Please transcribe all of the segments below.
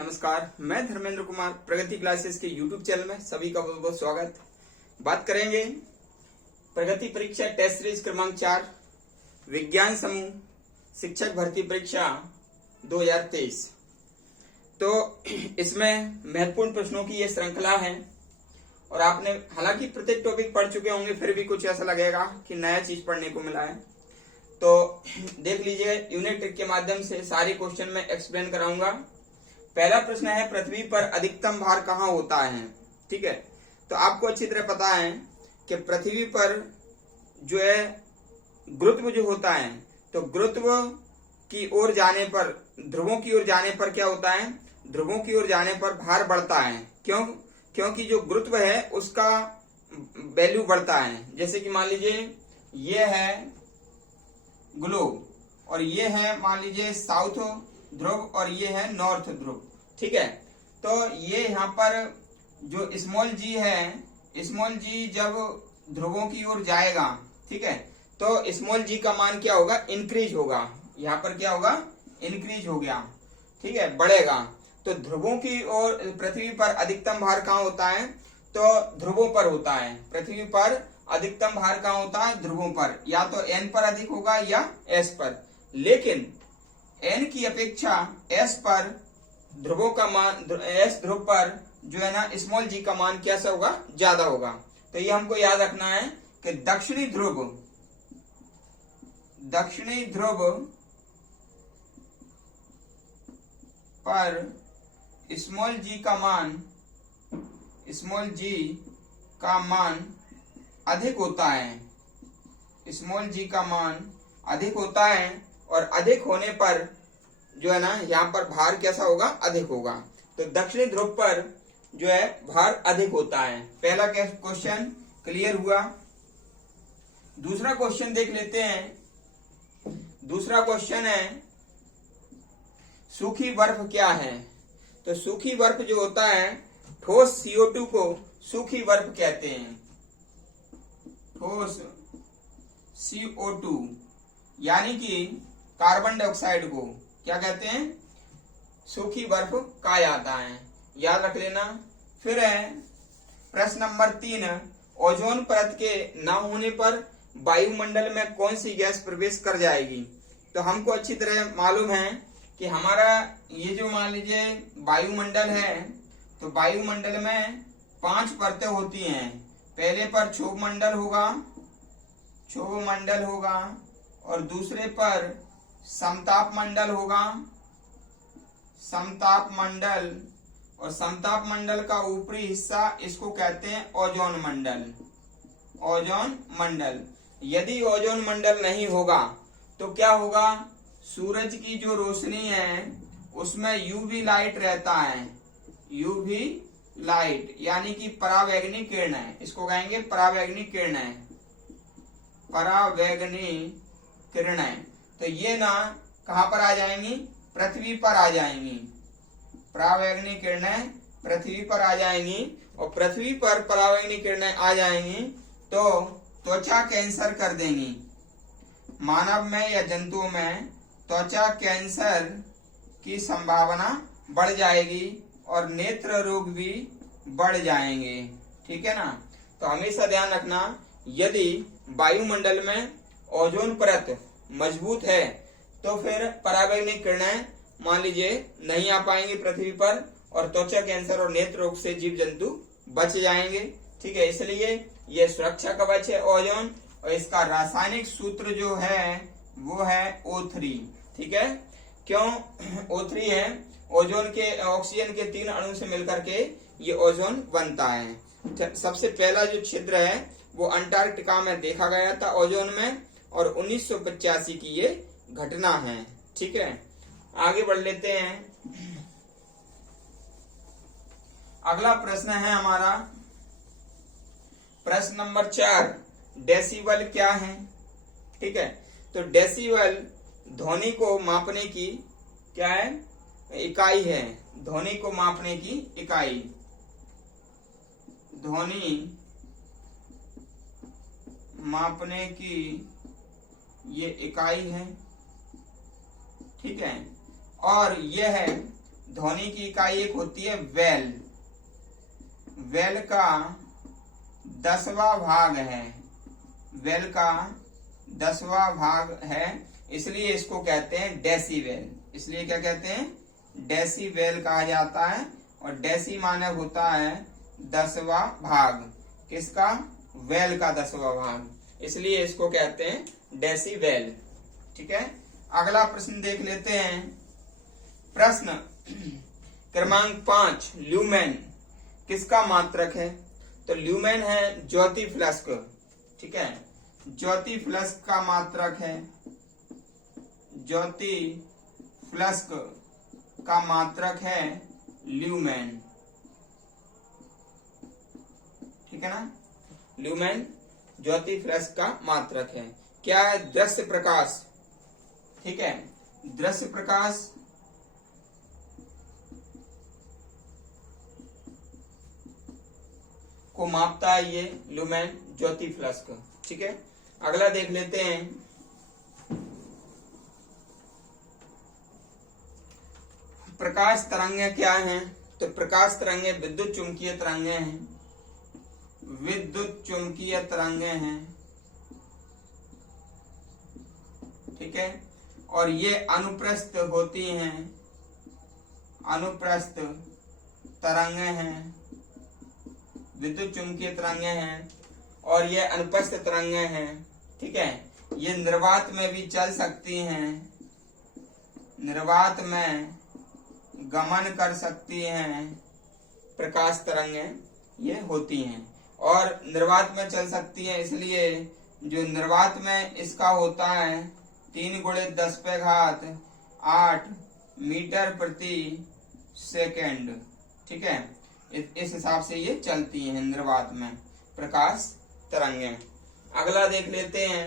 नमस्कार, मैं धर्मेंद्र कुमार प्रगति क्लासेस के YouTube चैनल में सभी का बहुत बहुत स्वागत। बात करेंगे प्रगति परीक्षा टेस्ट सीरीज क्रमांक 4 विज्ञान समूह शिक्षक भर्ती परीक्षा 2023। तो इसमें महत्वपूर्ण प्रश्नों की ये श्रृंखला है और आपने हालांकि प्रत्येक टॉपिक पढ़ चुके होंगे, फिर भी कुछ ऐसा लगेगा कि नया चीज पढ़ने को मिला है। तो देख लीजिए, यूनिट ट्रिक के माध्यम से सारे क्वेश्चन में एक्सप्लेन कराऊंगा। पहला प्रश्न है, पृथ्वी पर अधिकतम भार कहाँ होता है। ठीक है, तो आपको अच्छी तरह पता है कि पृथ्वी पर जो है गुरुत्व जो होता है, तो गुरुत्व की ओर जाने पर, ध्रुवों की ओर जाने पर क्या होता है, ध्रुवों की ओर जाने पर भार बढ़ता है। क्योंकि जो गुरुत्व है उसका वैल्यू बढ़ता है। जैसे कि मान लीजिए ये है ग्लोब और ये है मान लीजिए साउथ ध्रुव और ये है नॉर्थ ध्रुव। ठीक है, तो ये यहाँ पर जो स्मॉल जी है, स्मॉल जी जब ध्रुवों की ओर जाएगा, ठीक है, तो स्मॉल जी का मान क्या होगा, इंक्रीज होगा। यहाँ पर क्या होगा, इंक्रीज हो गया। ठीक है, बढ़ेगा। तो ध्रुवों की ओर पृथ्वी पर अधिकतम भार कहाँ होता है, तो ध्रुवों पर होता है। पृथ्वी पर अधिकतम भार कहाँ होता है, ध्रुवों पर। या तो n पर अधिक होगा या s पर, लेकिन n की अपेक्षा s पर ध्रुवों का मान, s ध्रुव पर जो है ना स्मॉल g का मान कैसा होगा, ज्यादा होगा। तो ये हमको याद रखना है कि दक्षिणी ध्रुव पर स्मॉल g का मान अधिक होता है। स्मॉल g का मान अधिक होता है और अधिक होने पर जो है ना यहाँ पर भार कैसा होगा, अधिक होगा। तो दक्षिणी ध्रुव पर जो है भार अधिक होता है। पहला क्वेश्चन क्लियर हुआ। दूसरा क्वेश्चन देख लेते हैं। दूसरा क्वेश्चन है, सूखी बर्फ क्या है। तो सूखी बर्फ जो होता है, ठोस CO2 को सूखी बर्फ कहते हैं। ठोस CO2 यानी कि कार्बन डाइऑक्साइड को क्या कहते हैं, सूखी बर्फ कहा जाता है। याद रख लेना। फिर है प्रश्न नंबर 3, ओजोन परत के न होने पर वायुमंडल में कौन सी गैस प्रवेश कर जाएगी। तो हमको अच्छी तरह मालूम है कि हमारा ये जो मान लीजिए वायुमंडल है, तो वायुमंडल में 5 परतें होती हैं। पहले पर क्षोभ मंडल होगा और दूसरे पर समताप मंडल होगा, समताप मंडल, और समताप मंडल का ऊपरी हिस्सा इसको कहते हैं ओजोन मंडल। ओजोन मंडल, यदि ओजोन मंडल नहीं होगा तो क्या होगा, सूरज की जो रोशनी है उसमें यूवी लाइट रहता है। यूवी लाइट यानी कि परावैंगनी किरणें, इसको कहेंगे परावैंगनी किरणें। परावैंगनी किरणें तो ये ना कहां पर आ जाएंगी, पृथ्वी पर आ जाएंगी। परावैंगनी किरणें पृथ्वी पर आ जाएंगी और पृथ्वी पर परावैंगनी किरणें आ जाएंगी तो त्वचा कैंसर कर देंगी। मानव में या जंतुओं में त्वचा कैंसर की संभावना बढ़ जाएगी और नेत्र रोग भी बढ़ जाएंगे। ठीक है ना। तो हमेशा ध्यान रखना, यदि वायुमंडल में ओजोन परत मजबूत है तो फिर परावैंगनी किरणें मान लीजिए नहीं आ पाएंगी पृथ्वी पर और त्वचा कैंसर और नेत्र रोग से जीव जंतु बच जाएंगे। ठीक है, इसलिए यह सुरक्षा कवच है ओजोन, और इसका रासायनिक सूत्र जो है वो है O3। ठीक है, क्यों O3 है, ओजोन के ऑक्सीजन के 3 अणु से मिलकर के ये ओजोन बनता है। सबसे पहला जो छिद्र है वो अंटार्कटिका में देखा गया था ओजोन में, और 1985 की ये घटना है। ठीक है, आगे बढ़ लेते हैं। अगला प्रश्न है हमारा प्रश्न नंबर 4, डेसिबल क्या है। ठीक है, तो डेसिबल ध्वनि को मापने की क्या है, इकाई है। ध्वनि को मापने की इकाई, ध्वनि मापने की ये इकाई है। ठीक है, और यह है ध्वनि की इकाई एक होती है वेल। वेल का 10वां भाग है, वेल का 10वां भाग है, इसलिए इसको कहते हैं डेसीवेल। इसलिए क्या कहते हैं? डेसीवेल कहा जाता है। और डेसी माने होता है 10वां भाग। किसका? वेल का 10वां भाग, इसलिए इसको कहते हैं डेसीवेल। ठीक है, अगला प्रश्न देख लेते हैं। प्रश्न क्रमांक 5, ल्यूमेन किसका मात्रक है? तो ल्यूमेन है ज्योतिफ्लस्क। ठीक है, ज्योतिफ्लस्क का मात्रक है, ज्योतिफ्लस्क का मात्रक है ल्यूमेन। ठीक है ना, ल्यूमेन ज्योतिफ्लस्क का मात्रक है। क्या है? दृश्य प्रकाश। ठीक है, दृश्य प्रकाश को मापता है ये ल्यूमेन ज्योतिफ्लस्क। ठीक है, अगला देख लेते हैं। प्रकाश तरंगें क्या हैं? तो प्रकाश तरंगें विद्युत चुंबकीय तरंगें हैं, विद्युत चुंबकीय तरंगें हैं। ठीक है, और ये अनुप्रस्थ होती हैं, अनुप्रस्थ तरंगें हैं, विद्युत चुंबकीय तरंगें हैं, और ये अनुप्रस्थ तरंगें हैं। ठीक है, ये निर्वात में भी चल सकती हैं, निर्वात में गमन कर सकती हैं। प्रकाश तरंगें ये होती हैं और निर्वात में चल सकती हैं, इसलिए जो निर्वात में इसका होता है 3 × 10⁸ मीटर प्रति सेकेंड। ठीक है, इस हिसाब से ये चलती हैं निर्वात में प्रकाश तरंगें। अगला देख लेते हैं।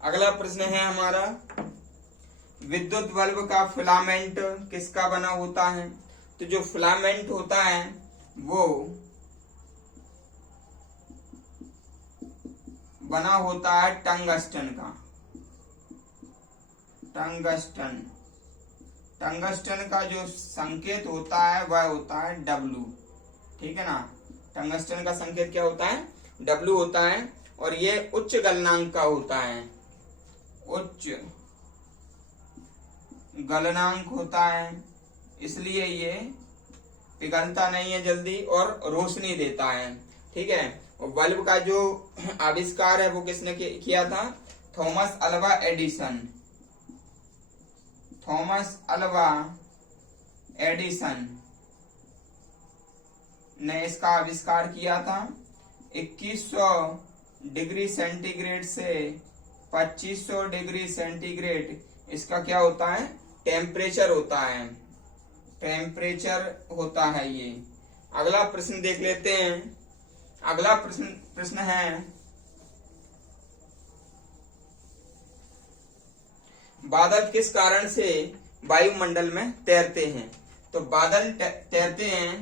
अगला प्रश्न है हमारा, विद्युत बल्ब का फिलामेंट किसका बना होता है? तो जो फिलामेंट होता है वो बना होता है टंगस्टन का। टंगस्टन, टंगस्टन का जो संकेत होता है वह होता है W। ठीक है ना, टंगस्टन का संकेत क्या होता है? W होता है, और ये उच्च गलनांक का होता है, उच्च गलनांक होता है, इसलिए ये पिघलता नहीं है जल्दी और रोशनी देता है। ठीक है, और बल्ब का जो आविष्कार है वो किसने किया था? Thomas Alva Edison. Thomas Alva Edison ने इसका आविष्कार किया था। 2100 डिग्री सेंटीग्रेड से 2500 डिग्री सेंटीग्रेड इसका क्या होता है? टेम्परेचर होता है, टेम्परेचर होता है ये। अगला प्रश्न देख लेते हैं। अगला प्रश्न है, बादल किस कारण से वायुमंडल में तैरते हैं? तो बादल तैरते हैं,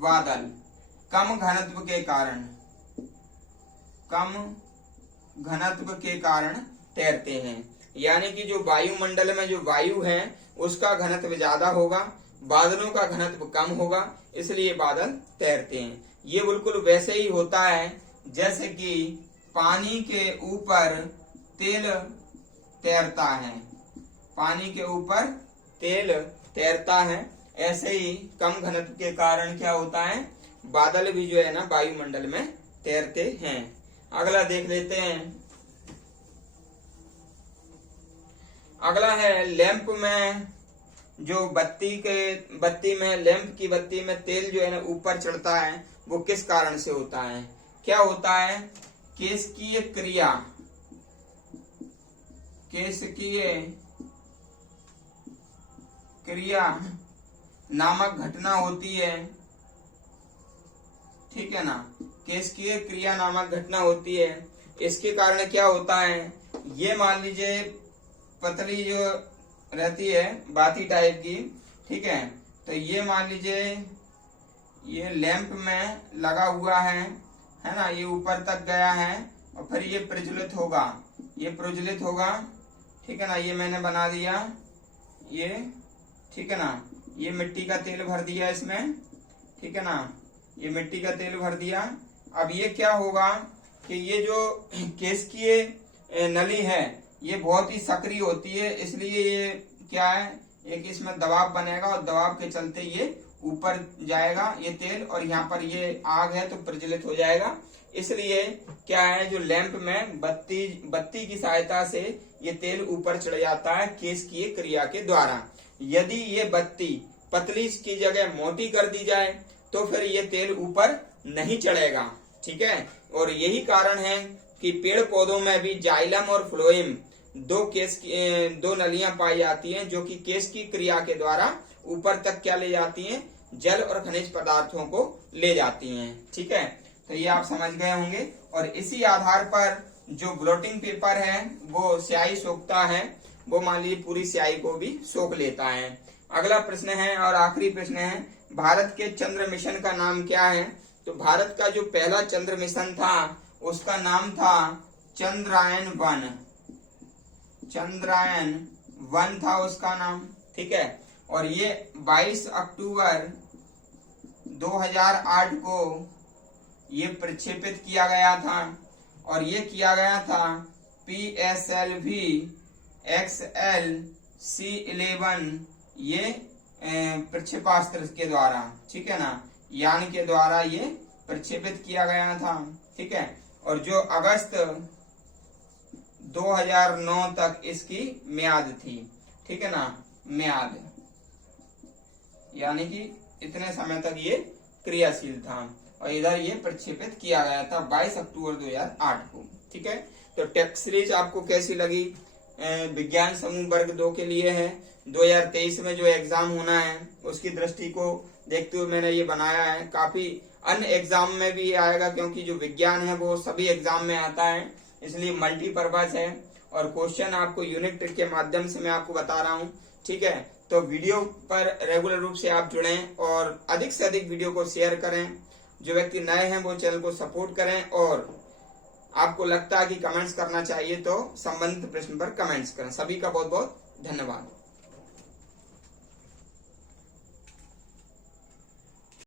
बादल कम घनत्व के कारण, कम घनत्व के कारण तैरते हैं। यानी कि जो वायुमंडल में जो वायु है उसका घनत्व ज्यादा होगा, बादलों का घनत्व कम होगा, इसलिए बादल तैरते हैं। ये बिल्कुल वैसे ही होता है जैसे कि पानी के ऊपर तेल तैरता है, पानी के ऊपर तेल तैरता है, ऐसे ही कम घनत्व के कारण क्या होता है? बादल भी जो है ना वायुमंडल में तैरते हैं। अगला देख लेते हैं। अगला है, लैंप में जो बत्ती में लैंप की बत्ती में तेल जो है ना ऊपर चढ़ता है वो किस कारण से होता है? क्या होता है? केशिकीय क्रिया, केशिकीय क्रिया नामक घटना होती है। ठीक है ना, केशिकीय क्रिया नामक घटना होती है। इसके कारण क्या होता है? ये मान लीजिए पतली जो रहती है बाती टाइप की, ठीक है, तो ये मान लीजिए ये लैंप में लगा हुआ है ना, ये ऊपर तक गया है और फिर ये प्रज्वलित होगा, ये प्रज्वलित होगा। ठीक है ना, ये मैंने बना दिया ये, ठीक है ना, ये मिट्टी का तेल भर दिया इसमें, ठीक है ना, ये मिट्टी का तेल भर दिया। अब ये क्या होगा कि ये जो केशकीय नली है ये बहुत ही सक्रिय होती है, इसलिए ये क्या है, एक इसमें दबाव बनेगा और दबाव के चलते ये ऊपर जाएगा ये तेल, और यहाँ पर ये आग है तो प्रज्वलित हो जाएगा। इसलिए क्या है, जो लैंप में बत्ती की सहायता से ये तेल ऊपर चढ़ जाता है केशकीय क्रिया के द्वारा। यदि ये बत्ती पतली की जगह मोटी कर दी जाए तो फिर ये तेल ऊपर नहीं चढ़ेगा, ठीक है। और यही कारण है कि पेड़ पौधों में भी जाइलम और फ्लोएम दो नलियां पाई जाती हैं, जो कि केश की क्रिया के द्वारा ऊपर तक क्या ले जाती हैं, जल और खनिज पदार्थों को ले जाती हैं, ठीक है। तो ये आप समझ गए होंगे। और इसी आधार पर जो ब्लोटिंग पेपर है वो स्याही सोखता है, वो मान लीजिए पूरी स्याही को भी सोख लेता है। अगला प्रश्न है और आखिरी प्रश्न है, भारत के चंद्र मिशन का नाम क्या है? तो भारत का जो पहला चंद्र मिशन था उसका नाम था चंद्रयान-1, चंद्रयान-1 था उसका नाम, ठीक है। और ये 22 अक्टूबर 2008 को ये प्रक्षेपित किया गया था, और ये किया गया था PSLV XL C11 ये प्रक्षेपास्त्र के द्वारा, ठीक है ना, यान के द्वारा ये प्रक्षेपित किया गया था, ठीक है। और जो अगस्त 2009 तक इसकी म्याद थी, ठीक है ना, म्याद, यानी कि इतने समय तक ये क्रियाशील था, और इधर ये प्रक्षेपित किया गया था 22 अक्टूबर 2008 को, ठीक है। तो टेक्स्ट सीरीज आपको कैसी लगी? विज्ञान समूह वर्ग 2 के लिए है। 2023 में जो एग्जाम होना है उसकी दृष्टि को देखते हुए मैंने ये बनाया है। काफी अन्य एग्जाम में भी आएगा, क्योंकि जो विज्ञान है वो सभी एग्जाम में आता है, इसलिए मल्टीपर्पज है। और क्वेश्चन आपको यूनिट टेस्ट के माध्यम से मैं आपको बता रहा हूँ, ठीक है। तो वीडियो पर रेगुलर रूप से आप जुड़ें और अधिक से अधिक वीडियो को शेयर करें। जो व्यक्ति नए हैं वो चैनल को सपोर्ट करें, और आपको लगता है कि कमेंट्स करना चाहिए तो संबंधित प्रश्न पर कमेंट्स करें। सभी का बहुत बहुत धन्यवाद।